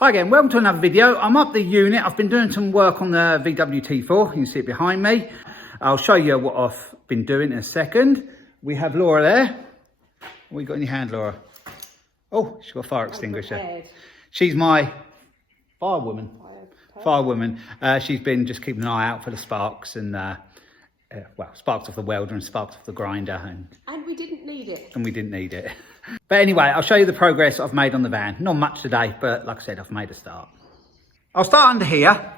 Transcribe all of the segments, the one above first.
Hi again, welcome to another video. I'm up the unit. I've been doing some work on the VW T4. You can see it behind me. I'll show you what I've been doing in a second. We have Laura there. What you got in your hand, Laura? Oh, she's got a fire extinguisher. She's my firewoman. She's been just keeping an eye out for the sparks and sparks off the welder and sparks off the grinder. And we didn't need it. But anyway, I'll show you the progress I've made on the van. Not much today, but like I said, I've made a start. I'll start under here.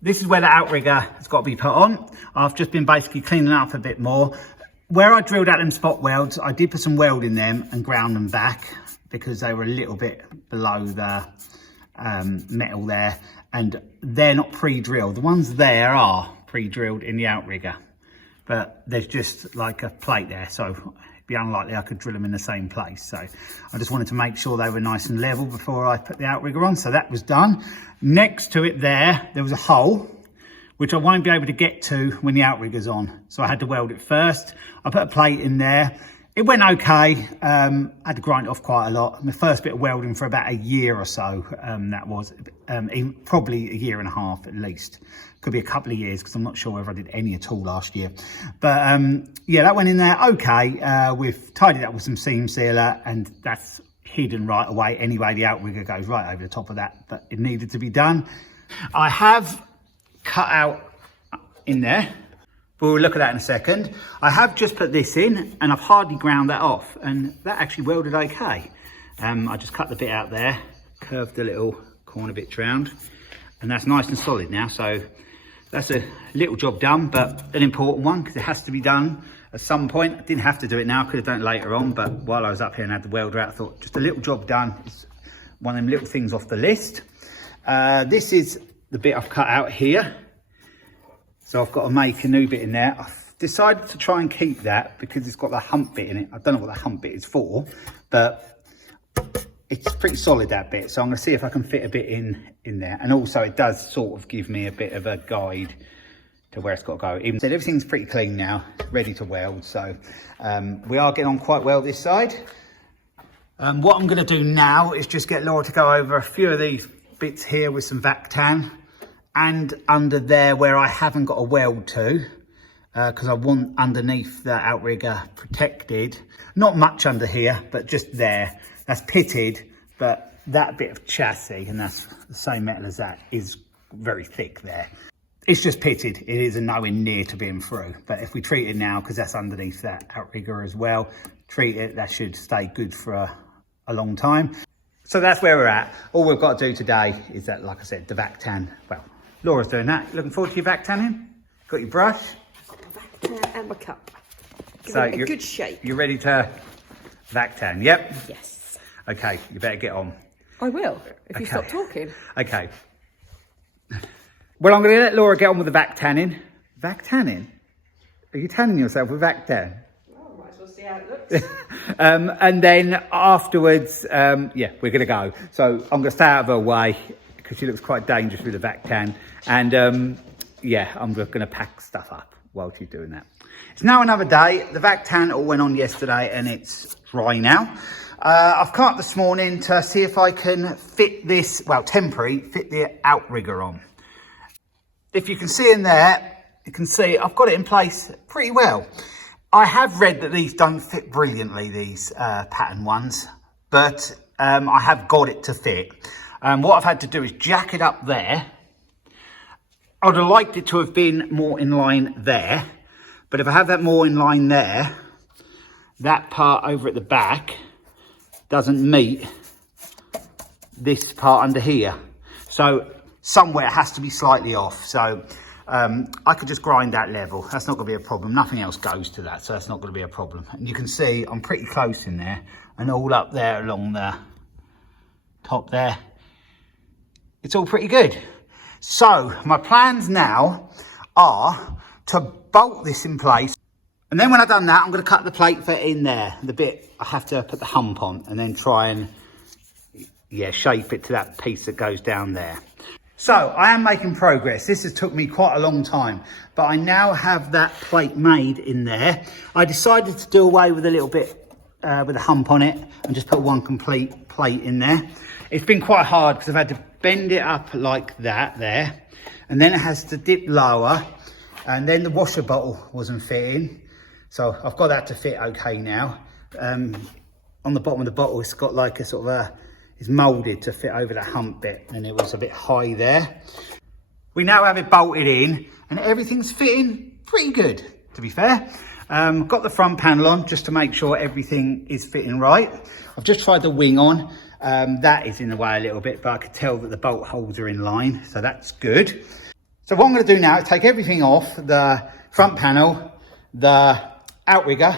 This is where the outrigger has got to be put on. I've just been basically cleaning up a bit more. Where I drilled out them spot welds, I did put some weld in them and ground them back because they were a little bit below the metal there. And they're not pre-drilled. The ones there are pre-drilled in the outrigger. But there's just like a plate there, so it'd be unlikely I could drill them in the same place. So I just wanted to make sure they were nice and level before I put the outrigger on. So that was done. Next to it there was a hole, which I won't be able to get to when the outrigger's on. So I had to weld it first. I put a plate in there. It went okay. I had to grind it off quite a lot. My first bit of welding for about a year or so, that was. Probably a year and a half at least. Could be a couple of years because I'm not sure whether I did any at all last year. But yeah, that went in there okay. We've tidied up with some seam sealer and that's hidden right away. Anyway, the outrigger goes right over the top of that, but it needed to be done. I have cut out in there. We'll look at that in a second. I have just put this in and I've hardly ground that off and that actually welded okay. I just cut the bit out there, curved the little corner bits round, and that's nice and solid now. So that's a little job done, but an important one because it has to be done at some point. I didn't have to do it now, I could have done it later on, but while I was up here and had the welder out, I thought just a little job done. It's one of them little things off the list. This is the bit I've cut out here. So I've got to make a new bit in there. I've decided to try and keep that because it's got the hump bit in it. I don't know what the hump bit is for, but it's pretty solid, that bit. So I'm going to see if I can fit a bit in there. And also it does sort of give me a bit of a guide to where it's got to go. Even said, everything's pretty clean now, ready to weld. So we are getting on quite well this side. What I'm going to do now is just get Laura to go over a few of these bits here with some Vactan. And under there where I haven't got a weld to, because I want underneath the outrigger protected. Not much under here, but just there. That's pitted, but that bit of chassis, and that's the same metal as that, is very thick there. It's just pitted. It isn't nowhere near to being through. But if we treat it now, because that's underneath that outrigger as well, treat it, that should stay good for a long time. So that's where we're at. All we've got to do today is that, like I said, the Vactan. Well, Laura's doing that. Looking forward to your Vactanning? Got your brush? Got my Vactan and my cup. Give So it a good shake. You're ready to Vactan? Yep. Yes. Okay, you better get on. I will, if you stop talking. Okay. Well, I'm going to let Laura get on with the Vactanning. Vactanning? Are you tanning yourself with Vactan? Oh, might as well see how it looks. And then afterwards, yeah, we're going to go. So I'm going to stay out of her way because she looks quite dangerous with the Vactan. And yeah, I'm just going to pack stuff up while she's doing that. It's now another day. The Vactan all went on yesterday and it's dry now. I've come up this morning to see if I can fit this, well, temporary, fit the outrigger on. If you can see in there, you can see I've got it in place pretty well. I have read that these don't fit brilliantly, these pattern ones, but I have got it to fit. What I've had to do is jack it up there. I would have liked it to have been more in line there, but if I have that more in line there, that part over at the back doesn't meet this part under here. So somewhere it has to be slightly off. So I could just grind that level. That's not going to be a problem. Nothing else goes to that, so that's not going to be a problem. And you can see I'm pretty close in there and all up there along the top there. It's all pretty good. So my plans now are to bolt this in place. And then when I've done that, I'm going to cut the plate for in there. The bit I have to put the hump on and then try and, yeah, shape it to that piece that goes down there. So I am making progress. This has took me quite a long time, but I now have that plate made in there. I decided to do away with a little bit with a hump on it and just put one complete plate in there. It's been quite hard because I've had to bend it up like that there, and then it has to dip lower, and then the washer bottle wasn't fitting, so I've got that to fit okay now. On the bottom of the bottle, it's got like a sort of a, it's molded to fit over that hump bit, and it was a bit high there. We now have it bolted in and everything's fitting pretty good, to be fair. Got the front panel on just to make sure everything is fitting right. I've just tried the wing on. That is in the way a little bit, but I could tell that the bolt holes are in line, so that's good. So what I'm going to do now is take everything off, the front panel, the outrigger,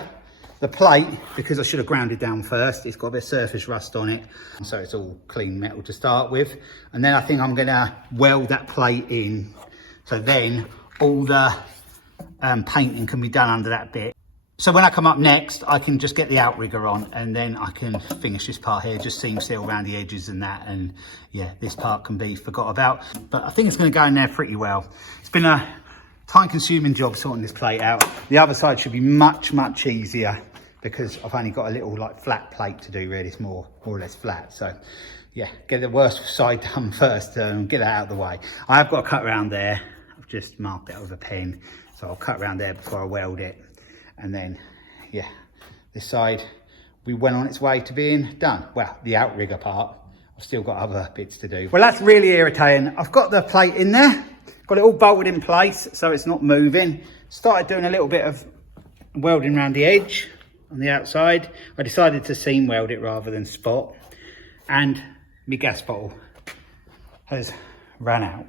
the plate, because I should have ground it down first. It's got a bit of surface rust on it, so it's all clean metal to start with. And then I think I'm going to weld that plate in, so then all the painting can be done under that bit. So when I come up next, I can just get the outrigger on, and then I can finish this part here, just seam seal around the edges and that, and yeah, this part can be forgot about. But I think it's going to go in there pretty well. It's been a time-consuming job sorting this plate out. The other side should be much, much easier because I've only got a little like flat plate to do really. It's more or less flat. So yeah, get the worst side done first and get that out of the way. I have got a cut around there. I've just marked it with a pen. So I'll cut around there before I weld it. And then, yeah, this side, we went on its way to being done. Well, the outrigger part, I've still got other bits to do. Well, that's really irritating. I've got the plate in there, got it all bolted in place so it's not moving. Started doing a little bit of welding around the edge on the outside. I decided to seam weld it rather than spot. And my gas bottle has ran out.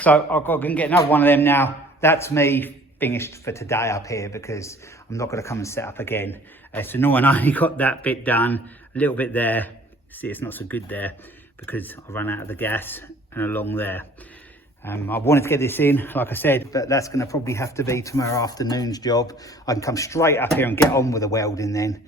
So I've got to get another one of them now. That's me finished for today up here because I'm not going to come and set up again. It's annoying, I only got that bit done, a little bit there. See, it's not so good there because I ran out of the gas and along there. I wanted to get this in, like I said, but that's going to probably have to be tomorrow afternoon's job. I can come straight up here and get on with the welding then.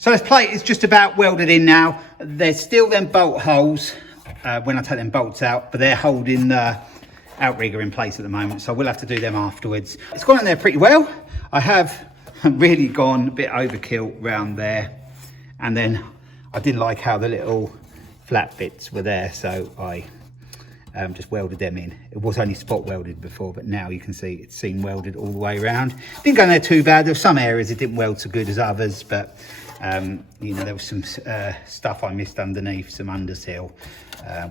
So this plate is just about welded in now. There's still them bolt holes when I take them bolts out, but they're holding the outrigger in place at the moment, so we'll have to do them afterwards. It's gone in there pretty well. I have really gone a bit overkill round there, and then I didn't like how the little flat bits were there, so I just welded them in. It was only spot welded before, but now you can see it's seam welded all the way around. Didn't go in there too bad. There were some areas it didn't weld so good as others, but you know, there was some stuff I missed underneath, some underseal,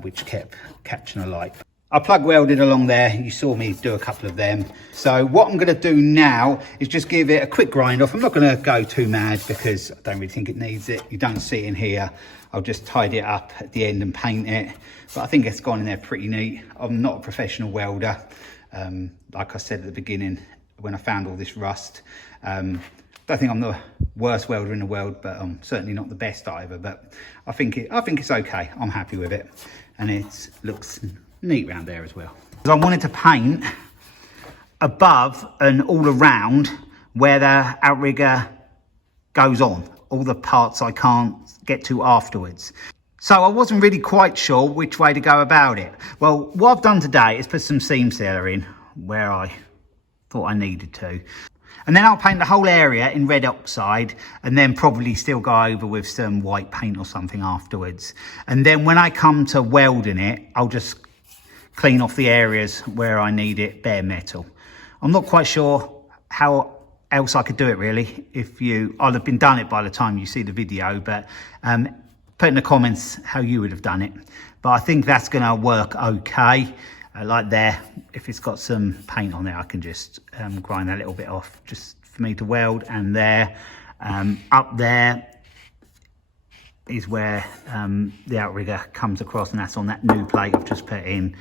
which kept catching a light. I plug welded along there. You saw me do a couple of them. So what I'm going to do now is just give it a quick grind off. I'm not going to go too mad because I don't really think it needs it. You don't see it in here. I'll just tidy it up at the end and paint it. But I think it's gone in there pretty neat. I'm not a professional welder. Like I said at the beginning, when I found all this rust, don't think I'm the worst welder in the world, but I'm certainly not the best either. But I think it's okay. I'm happy with it, and it looks neat around there as well. I wanted to paint above and all around where the outrigger goes on, all the parts I can't get to afterwards. So I wasn't really quite sure which way to go about it. Well, what I've done today is put some seam sealer in where I thought I needed to. And then I'll paint the whole area in red oxide and then probably still go over with some white paint or something afterwards. And then when I come to welding it, I'll just clean off the areas where I need it bare metal. I'm not quite sure how else I could do it really. I'll have been done it by the time you see the video, but put in the comments how you would have done it. But I think that's gonna work okay. Like there, if it's got some paint on there, I can just grind that little bit off just for me to weld. And there, up there is where the outrigger comes across, and that's on that new plate I've just put in.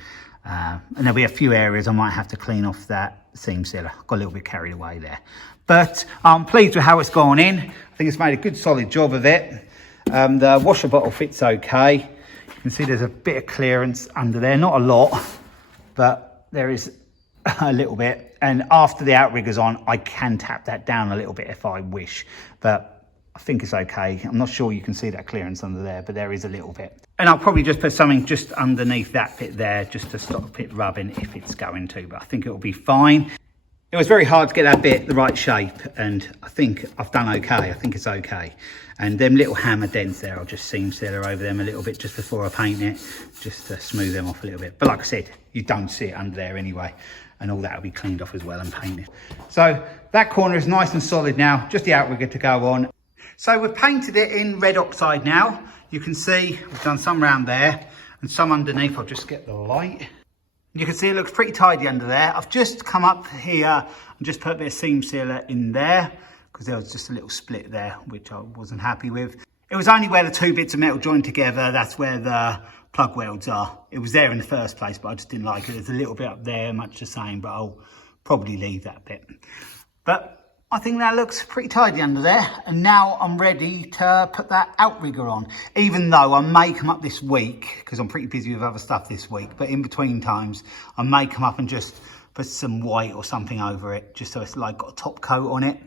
And there'll be a few areas I might have to clean off that seam sealer. Got a little bit carried away there. But I'm pleased with how it's gone in. I think it's made a good solid job of it. The washer bottle fits okay. You can see there's a bit of clearance under there, not a lot, but there is a little bit. And after the outrigger's on, I can tap that down a little bit if I wish, but I think it's okay. I'm not sure you can see that clearance under there, but there is a little bit. And I'll probably just put something just underneath that bit there, just to stop it rubbing if it's going to, but I think it'll be fine. It was very hard to get that bit the right shape, and I think I've done okay. I think it's okay. And them little hammer dents there, I'll just seam sealer over them a little bit just before I paint it, just to smooth them off a little bit. But like I said, you don't see it under there anyway, and all that will be cleaned off as well and painted. So that corner is nice and solid now, just the outrigger to go on. So we've painted it in red oxide now. You can see we've done some around there and some underneath. I'll just get the light. You can see it looks pretty tidy under there. I've just come up here and just put a bit of seam sealer in there because there was just a little split there, which I wasn't happy with. It was only where the two bits of metal joined together. That's where the plug welds are. It was there in the first place, but I just didn't like it. There's a little bit up there, much the same, but I'll probably leave that bit. But I think that looks pretty tidy under there. And now I'm ready to put that outrigger on, even though I may come up this week because I'm pretty busy with other stuff this week. But in between times, I may come up and just put some white or something over it, just so it's like got a top coat on it.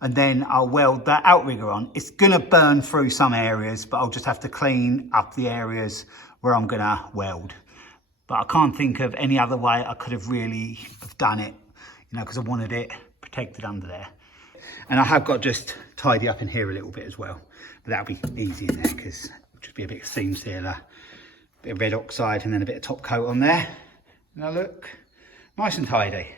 And then I'll weld that outrigger on. It's gonna burn through some areas, but I'll just have to clean up the areas where I'm gonna weld. But I can't think of any other way I could have really done it, because I wanted it protected under there. And I have got just tidy up in here a little bit as well. But that'll be easy in there because it'll just be a bit of seam sealer, a bit of red oxide, and then a bit of top coat on there. And I look nice and tidy.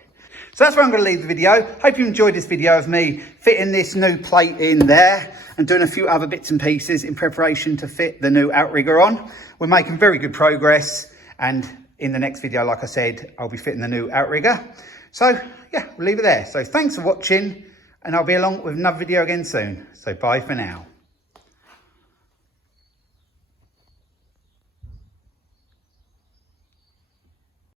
So that's where I'm going to leave the video. Hope you enjoyed this video of me fitting this new plate in there and doing a few other bits and pieces in preparation to fit the new outrigger on. We're making very good progress, and in the next video, like I said, I'll be fitting the new outrigger. So yeah, we'll leave it there. So thanks for watching, and I'll be along with another video again soon. So bye for now.